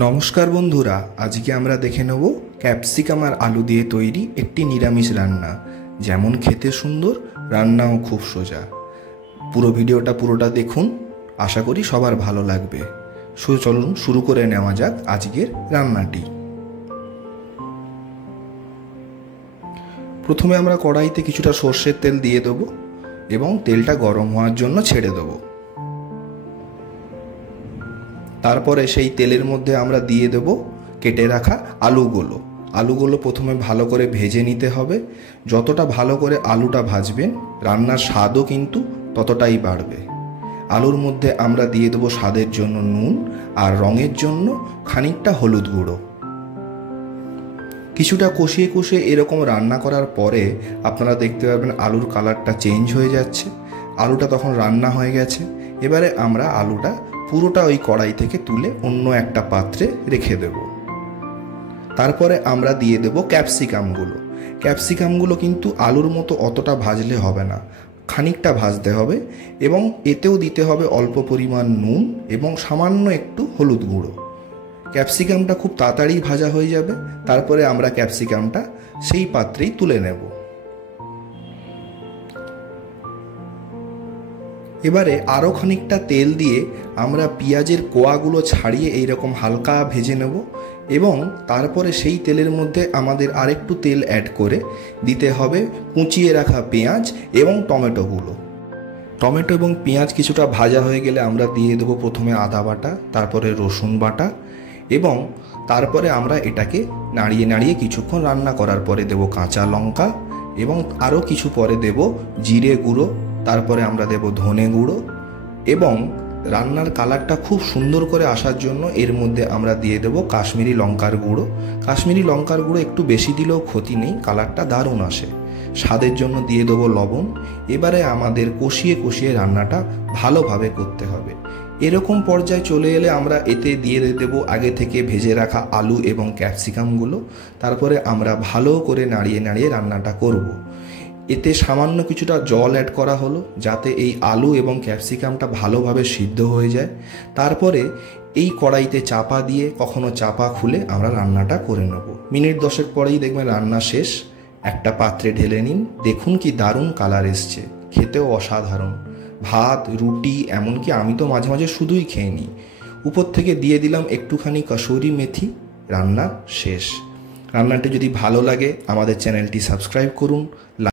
নমস্কার বন্ধুরা, আজকে আমরা দেখে নেব ক্যাপসিকাম আর আলু দিয়ে তৈরি একটি নিরামিষ রান্না। যেমন খেতে সুন্দর, রান্নাও খুব সোজা। পুরো ভিডিওটা পুরোটা দেখুন, আশা করি সবার ভালো লাগবে। চলুন শুরু করে নেওয়া যাক আজকের রান্নাটি। প্রথমে আমরা কড়াইতে কিছুটা সর্ষের তেল দিয়ে দেবো এবং তেলটা গরম হওয়ার জন্য ছেড়ে দেবো। তারপরে সেই তেলের মধ্যে আমরা দিয়ে দেব কেটে রাখা আলুগুলো প্রথমে ভালো করে ভেজে নিতে হবে। যতটা ভালো করে আলুটা ভাজবেন, রান্নার স্বাদও কিন্তু ততটাই বাড়বে। আলুর মধ্যে আমরা দিয়ে দেবো স্বাদের জন্য নুন আর রঙের জন্য খানিকটা হলুদ গুঁড়ো। কিছুটা কষিয়ে কষিয়ে এরকম রান্না করার পরে আপনারা দেখতে পারবেন আলুর কালারটা চেঞ্জ হয়ে যাচ্ছে। আলুটা তখন রান্না হয়ে গেছে। এবারে আমরা আলুটা পুরোটা ওই কড়াই থেকে তুলে অন্য একটা পাত্রে রেখে দেব। তারপরে আমরা দিয়ে দেব ক্যাপসিকামগুলো কিন্তু আলুর মতো অতটা ভাজলে হবে না, খানিকটা ভাজতে হবে এবং এতেও দিতে হবে অল্প পরিমাণ নুন এবং সামান্য একটু হলুদ গুঁড়ো। ক্যাপসিকামটা খুব তাড়াতাড়ি ভাজা হয়ে যাবে। তারপরে আমরা ক্যাপসিকামটা সেই পাত্রেই তুলে নেব। এবারে আরও খানিকটা তেল দিয়ে আমরা পেঁয়াজের কোয়াগুলো ছাড়িয়ে এইরকম হালকা ভেজে নেব এবং তারপরে সেই তেলের মধ্যে আমাদের আরেকটু তেল অ্যাড করে দিতে হবে কুচিয়ে রাখা পেঁয়াজ এবং টমেটো এবং পেঁয়াজ কিছুটা ভাজা হয়ে গেলে আমরা দিয়ে দেবো প্রথমে আদা বাটা, তারপরে রসুন বাটা এবং তারপরে আমরা এটাকে নাড়িয়ে নাড়িয়ে কিছুক্ষণ রান্না করার পরে দেব কাঁচা লঙ্কা এবং আরও কিছু পরে দেব জিরে গুঁড়ো, তারপরে আমরা দেব ধনে গুঁড়ো এবং রান্নার কালারটা খুব সুন্দর করে আসার জন্য এর মধ্যে আমরা দিয়ে দেব কাশ্মীরি লঙ্কার গুঁড়ো। একটু বেশি দিলেও ক্ষতি নেই, কালারটা দারুণ আসে। স্বাদের জন্য দিয়ে দেবো লবণ। এবারে আমাদের কষিয়ে কষিয়ে রান্নাটা ভালোভাবে করতে হবে। এরকম পর্যায়ে চলে এলে আমরা এতে দিয়ে দেব আগে থেকে ভেজে রাখা আলু এবং ক্যাপসিকামগুলো। তারপরে আমরা ভালো করে নাড়িয়ে নাড়িয়ে রান্নাটা করব। এতে সামান্য কিছুটা জল অ্যাড করা হলো যাতে এই আলু এবং ক্যাপসিকামটা ভালোভাবে সিদ্ধ হয়ে যায়। তারপরে এই কড়াইতে চাপা দিয়ে কখনো চাপা খুলে আমরা রান্নাটা করে নেব। মিনিট 10 পরেই দেখবেন রান্না শেষ। একটা পাত্রে ঢেলে নিন, দেখুন কি দারুণ কালার এসছে, খেতেও অসাধারণ। ভাত, রুটি, এমনকি আমি তো মাঝে মাঝে শুধুই খেয়ে নিই। উপর থেকে দিয়ে দিলাম একটুখানি কসুরি মেথি। রান্না শেষ। রান্নাটি যদি ভালো লাগে আমাদের চ্যানেলটি সাবস্ক্রাইব করুন।